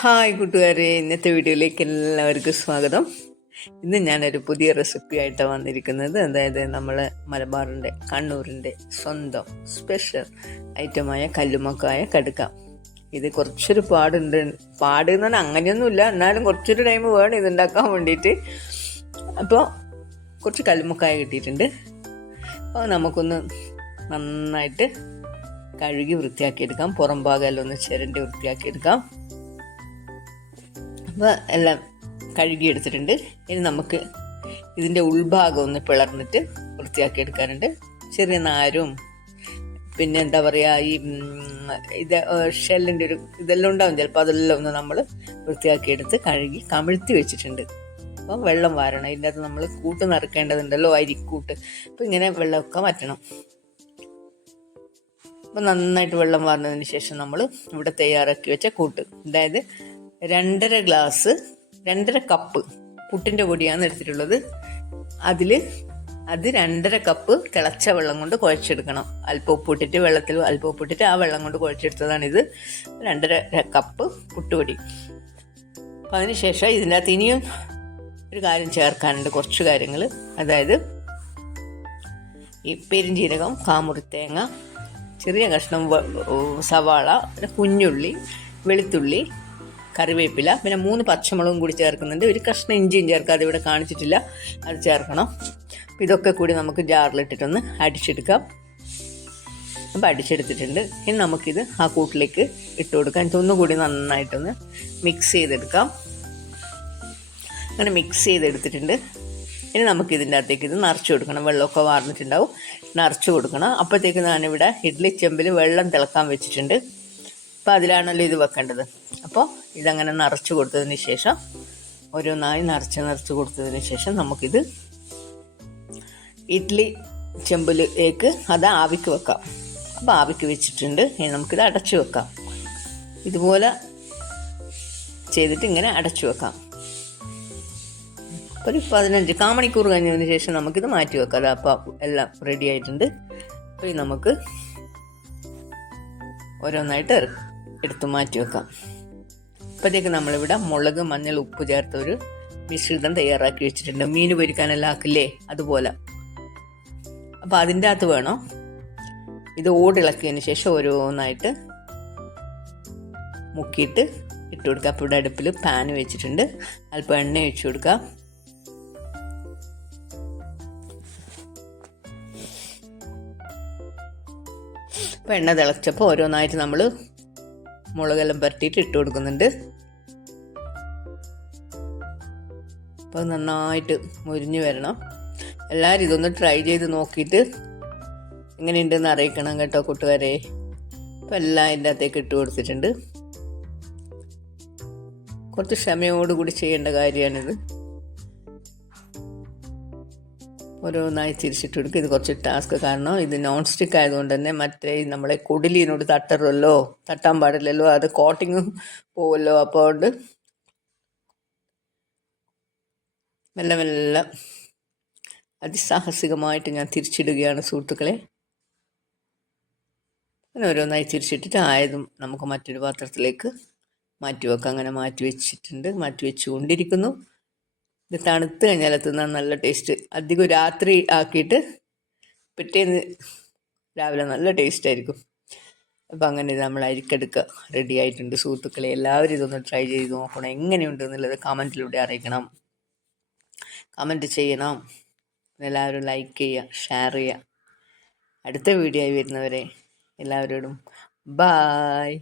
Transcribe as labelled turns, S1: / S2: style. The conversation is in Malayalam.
S1: ഹായ് കൂട്ടുകാരെ ഇന്നത്തെ വീഡിയോയിലേക്ക് എല്ലാവർക്കും സ്വാഗതം. ഇന്ന് ഞാനൊരു പുതിയ റെസിപ്പി ആയിട്ടാണ് വന്നിരിക്കുന്നത്. അതായത് നമ്മൾ മലബാറിന്റെ കണ്ണൂരിന്റെ സ്വന്തം സ്പെഷ്യൽ ഐറ്റമായ കല്ലുമക്കായ കടുക്ക. ഇത് കുറച്ചൊരു പാടുണ്ട്. പാട് എന്ന് പറഞ്ഞാൽ അങ്ങനെയൊന്നുമില്ല. എന്നാലും കുറച്ചൊരു ടൈം വേണം ഇതുണ്ടാക്കാൻ വേണ്ടിയിട്ട്. അപ്പോൾ കുറച്ച് കല്ലുമക്കായ കിട്ടിയിട്ടുണ്ട്. അപ്പോൾ നമുക്കൊന്ന് നന്നായിട്ട് കഴുകി വൃത്തിയാക്കിയെടുക്കാം. പുറം ഭാഗമെല്ലാം ഒന്ന് ചിരണ്ടി വൃത്തിയാക്കിയെടുക്കാം. അപ്പോൾ എല്ലാം കഴുകിയെടുത്തിട്ടുണ്ട്. ഇനി നമുക്ക് ഇതിന്റെ ഉൾഭാഗം ഒന്ന് പിളർന്നിട്ട് വൃത്തിയാക്കി എടുക്കാനുണ്ട് ചെറിയ നാരും പിന്നെ എന്താ പറയുക ഈ ഇത് ഷെല്ലിന്റെ ഒരു ഇതെല്ലാം ഉണ്ടാവും. ചിലപ്പോൾ അതെല്ലാം ഒന്ന് നമ്മൾ വൃത്തിയാക്കിയെടുത്ത് കഴുകി കമിഴ്ത്തി വെച്ചിട്ടുണ്ട്. അപ്പോൾ വെള്ളം വാരണം. ഇതിന്റെ അകത്ത് നമ്മൾ കൂട്ട് നിറക്കേണ്ടതുണ്ടല്ലോ അരിക്കൂട്ട് അപ്പോൾ ഇങ്ങനെ വെള്ളമൊക്കെ മാറ്റണം അപ്പോൾ നന്നായിട്ട് വെള്ളം വാർന്നതിന് ശേഷം നമ്മൾ ഇവിടെ തയ്യാറാക്കി വെച്ച കൂട്ട്. അതായത് രണ്ടര ഗ്ലാസ് രണ്ടര കപ്പ് പുട്ടിന്റെ പൊടിയാണ് എടുത്തിട്ടുള്ളത്. അതിൽ അത് രണ്ടര കപ്പ് തിളച്ച വെള്ളം കൊണ്ട് കുഴച്ചെടുക്കണം. അല്പം ഉപ്പിട്ടിട്ട് വെള്ളത്തിൽ അല്പം ഉപ്പിട്ടിട്ട് ആ വെള്ളം കൊണ്ട് കുഴച്ചെടുത്തതാണിത്. രണ്ടര കപ്പ് പുട്ടുപൊടി. അപ്പം അതിനുശേഷം ഇതിന്റെ അകത്ത് ഇനിയും ഒരു കാര്യം ചേർക്കാനുണ്ട്. കുറച്ച് കാര്യങ്ങൾ. അതായത് ഈ പെരിഞ്ജീരകം കാമുറി തേങ്ങ ചെറിയ കഷ്ണം സവാള കുഞ്ഞുള്ളി വെളുത്തുള്ളി കറിവേപ്പില പിന്നെ മൂന്ന് പച്ചമുളകും കൂടി ചേർക്കുന്നുണ്ട്. ഒരു കഷ്ണം ഇഞ്ചിയും ചേർക്കുക അതിവിടെ കാണിച്ചിട്ടില്ല. അത് ചേർക്കണം. ഇതൊക്കെ കൂടി നമുക്ക് ജാറിലിട്ടിട്ടൊന്ന് അടിച്ചെടുക്കാം. അപ്പോൾ അടിച്ചെടുത്തിട്ടുണ്ട്. ഇനി നമുക്കിത് ആ കൂട്ടിലേക്ക് ഇട്ട് കൊടുക്കാം. ഇതൊന്നുകൂടി നന്നായിട്ടൊന്ന് മിക്സ് ചെയ്തെടുക്കാം. അങ്ങനെ മിക്സ് ചെയ്തെടുത്തിട്ടുണ്ട്. ഇനി നമുക്ക് ഇതിന്റെ അകത്തേക്ക് ഇത് നിറച്ച് കൊടുക്കണം. വെള്ളമൊക്കെ വാർന്നിട്ടുണ്ടാവും. നിറച്ച് കൊടുക്കണം. അപ്പോഴത്തേക്ക് ഞാനിവിടെ ഇഡ്ലി ചെമ്പിൽ വെള്ളം തിളക്കാൻ വെച്ചിട്ടുണ്ട്. അപ്പോൾ അതിലാണല്ലോ ഇത് വെക്കേണ്ടത്. അപ്പോൾ ഇതങ്ങനെ നിറച്ച് കൊടുത്തതിന് ശേഷം ഓരോന്നായി നിറച്ച് നിറച്ച് കൊടുത്തതിന് ശേഷം നമുക്കിത് ഇഡ്ഡലി ചെമ്പിലേക്ക് അത് ആവിക്ക് വെക്കാം. അപ്പോൾ ആവിക്ക് വെച്ചിട്ടുണ്ട്. ഇനി നമുക്കിത് അടച്ചു വെക്കാം. ഇതുപോലെ ചെയ്തിട്ട് ഇങ്ങനെ അടച്ചു വെക്കാം. ഒരു പതിനഞ്ച് കാമണിക്കൂർ കഴിഞ്ഞതിന് ശേഷം നമുക്കിത് മാറ്റി വെക്കാം. അത് അപ്പം എല്ലാം റെഡി ആയിട്ടുണ്ട്. അപ്പോൾ നമുക്ക് ഓരോന്നായിട്ട് എടുത്ത് മാറ്റി വെക്കാം. അപ്പോഴത്തേക്ക് നമ്മളിവിടെ മുളക് മഞ്ഞൾ ഉപ്പ് ചേർത്ത ഒരു മിശ്രിതം തയ്യാറാക്കി വെച്ചിട്ടുണ്ട്. മീൻ പൊരിക്കാനെല്ലാം ആക്കില്ലേ? അതുപോലെ. അപ്പോൾ അതിന്റെ അകത്ത് വേണം? ഇത് ഓടിളക്കിയതിന് ശേഷം ഓരോന്നായിട്ട് മുക്കിയിട്ട് ഇട്ട് കൊടുക്കുക. അപ്പോൾ ഇവിടെ അടുപ്പിൽ പാൻ വെച്ചിട്ടുണ്ട്. അല്പം എണ്ണ ഒഴിച്ചു കൊടുക്കുക. അപ്പോൾ എണ്ണ തിളച്ചപ്പോൾ ഓരോന്നായിട്ട് നമ്മൾ മുളകെല്ലാം പരട്ടിയിട്ട് ഇട്ട് കൊടുക്കുന്നുണ്ട്. അപ്പോൾ നന്നായിട്ട് മുരിഞ്ഞു വരണം. എല്ലാവരും ഇതൊന്ന് ട്രൈ ചെയ്ത് നോക്കിയിട്ട് എങ്ങനെയുണ്ടെന്ന് അറിയിക്കണം കേട്ടോ കൂട്ടുകാരെ. അപ്പോൾ എല്ലാം ഇതിന്റെ അകത്തേക്ക് ഇട്ട് കൊടുത്തിട്ടുണ്ട്. കുറച്ച് ക്ഷമയോടുകൂടി ചെയ്യേണ്ട കാര്യമാണിത്. ഓരോന്നായി തിരിച്ചിട്ടെടുക്കും ഇത് കുറച്ച് ടാസ്ക് കാരണം ഇത് നോൺ സ്റ്റിക്ക് ആയതുകൊണ്ട് തന്നെ മറ്റേ നമ്മളെ കുടിലിനോട് തട്ടറുമല്ലോ തട്ടാൻ പാടില്ലല്ലോ അത് കോട്ടിങ് പോവല്ലോ. അപ്പോൾ അതുകൊണ്ട് മെല്ലെ മെല്ലെ അതിസാഹസികമായിട്ട് ഞാൻ തിരിച്ചിടുകയാണ് സുഹൃത്തുക്കളെ. അങ്ങനെ ഓരോന്നായി തിരിച്ചിട്ടിട്ട് ആയതും നമുക്ക് മറ്റൊരു പാത്രത്തിലേക്ക് മാറ്റി വെക്കാം അങ്ങനെ മാറ്റി വെച്ചിട്ടുണ്ട് മാറ്റി വെച്ചുകൊണ്ടിരിക്കുന്നു ഇത് തണുത്ത് കഴിഞ്ഞാൽ തിന്നാൻ നല്ല ടേസ്റ്റ്. അധികം രാത്രി ആക്കിയിട്ട് പിറ്റേന്ന് രാവിലെ നല്ല ടേസ്റ്റ് ആയിരിക്കും. അപ്പം അങ്ങനെ നമ്മൾ അരിക്കെടുക്കുക റെഡി ആയിട്ടുണ്ട് സുഹൃത്തുക്കളെ. എല്ലാവരും ഇതൊന്ന് ട്രൈ ചെയ്ത് നോക്കണം. എങ്ങനെയുണ്ട് എന്നുള്ളത് കമന്റിലൂടെ അറിയിക്കണം. കമന്റ് ചെയ്യണം. എല്ലാവരും ലൈക്ക് ചെയ്യുക ഷെയർ ചെയ്യുക. അടുത്ത വീഡിയോ ആയി വരുന്നവരെ എല്ലാവരോടും ബായ്